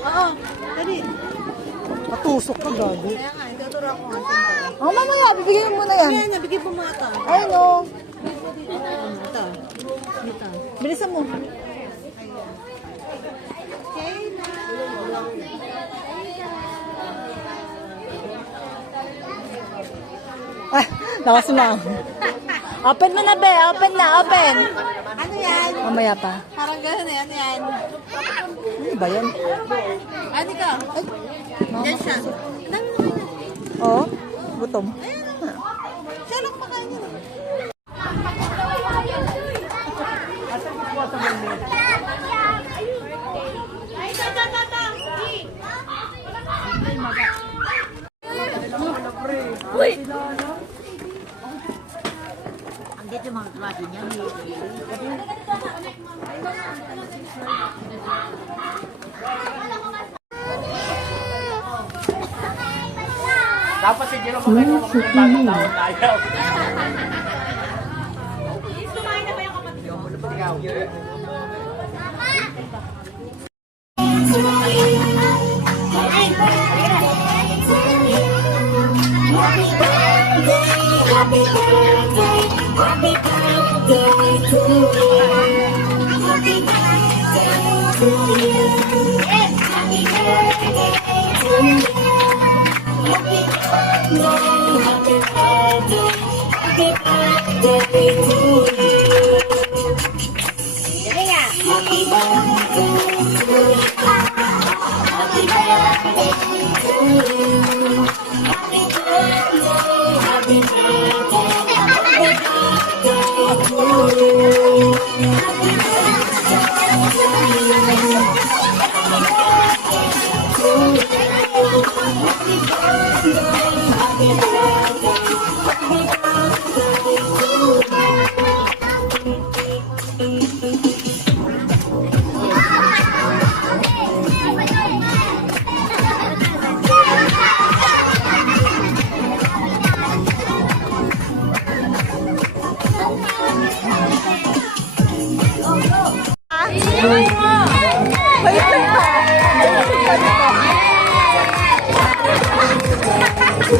Oo, dali. Patusok ka, gabi. Kaya nga, ituturo ako nga siyempre. Oh, mamaya, bibigyan mo muna yan. Kaya na, bigay po mga ito. Ayun, oh. Ito. Ito. Bilisan mo. Okay na. Ah, lakas mo. Open mo na, be. Open na, open. Ano yan? Mamaya pa. Parang gano'n eh. Ano yan? Ano ba yan? Ano ka? Ay, Yan siya. Nang oh, gutom. siya lang pakain yun. Uy! Dito mga tuwagi niya. Dapat siguro magkakaroon ng bagong taon tayo.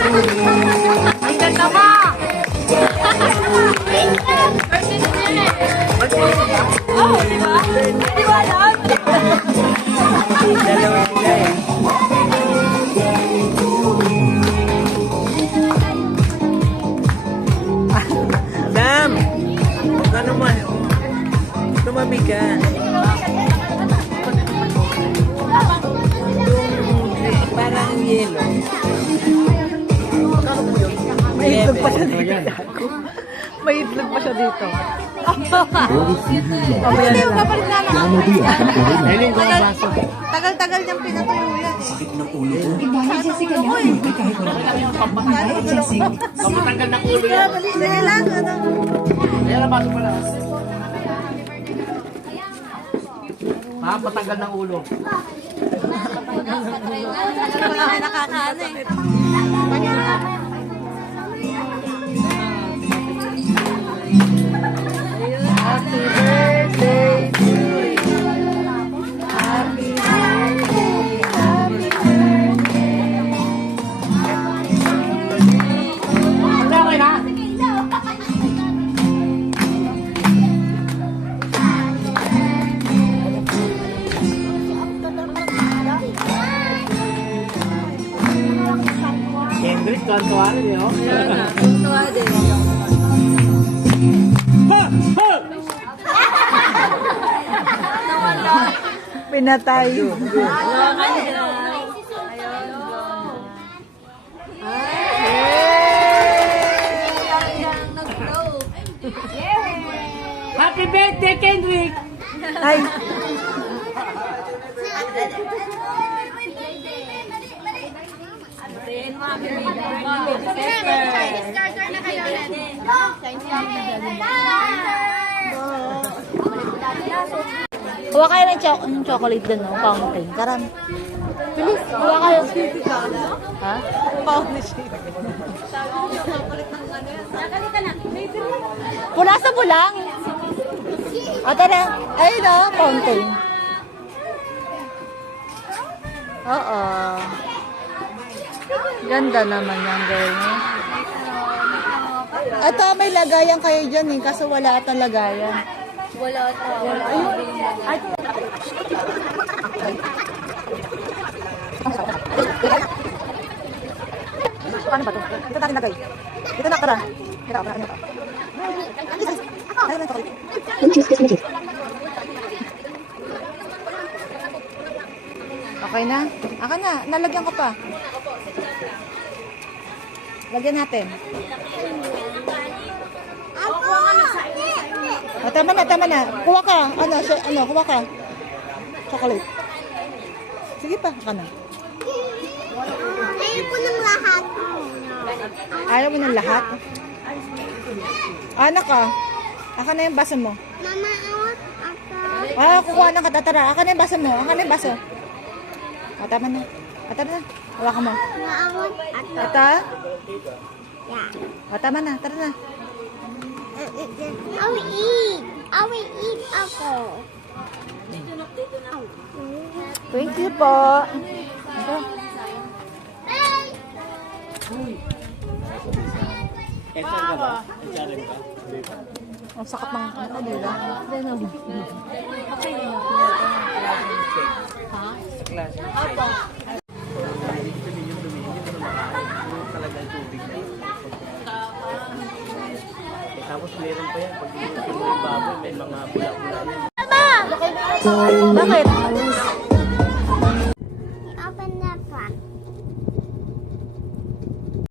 Ang ganda mo! Oh, di ba? Di ba lang? Dalawa sila eh. Dam! Ano man? Tumabi ka. Parang yelo. May itlog pa siya dito. May itlog pa siya dito. Hindi yung kapalit na lang. Aileen, kung ang baso. Tagal-tagal niyang pinatuyo yan. Kapatanggal ng ulo yan. Dali lang, ano? Ayan ang baso pala. Makapatanggal ng ulo. Wala na nakakaano eh. Happy birthday to you. Happy birthday, happy birthday. Okay na. Kendrick, kantuan niyo. Tuwa din. Pinatay. Happy birthday, Kendrick! Ay, huwag kayo ng chocolate dun, no? Fountain. Karan. Bilis, huwag kayo. Ha? Pula sa bulang. O, tara. Ayun, no? Fountain. Oo. Ganda naman yung girl niya. Ito, may lagayan kayo dyan eh, kaso wala atang lagayan. Wala ito. Ay, paano ba ito? Dito natin lagay. Dito na, tara. Dito, tara. Okay na? Aka na, nalagyan ko pa. Lagyan natin. Oh, tama na, tama na. Kuha ka. Kuha ka. Chocolate. Sige pa, aka na. Ayaw ko ng lahat. Ayaw mo ng lahat? Anak ka. Aka na yung baso mo. Mama, awat ako. Kukuha ng katatara. Aka na yung baso mo. Aka na yung baso. Tama na. Tara na. Hawakan mo. Maawat ako. Ata? Yeah. Tama na. Tara na. I will eat. I will eat ako. Thank you po. Ito. Etsar ka ba? Etsarin ka? Ang sakit ng ano nila. Klase. Opo. Talagang tubig na yun. Tapos meron pa yan. Pag yung baboy, may mga bula-bula yan. Bakit?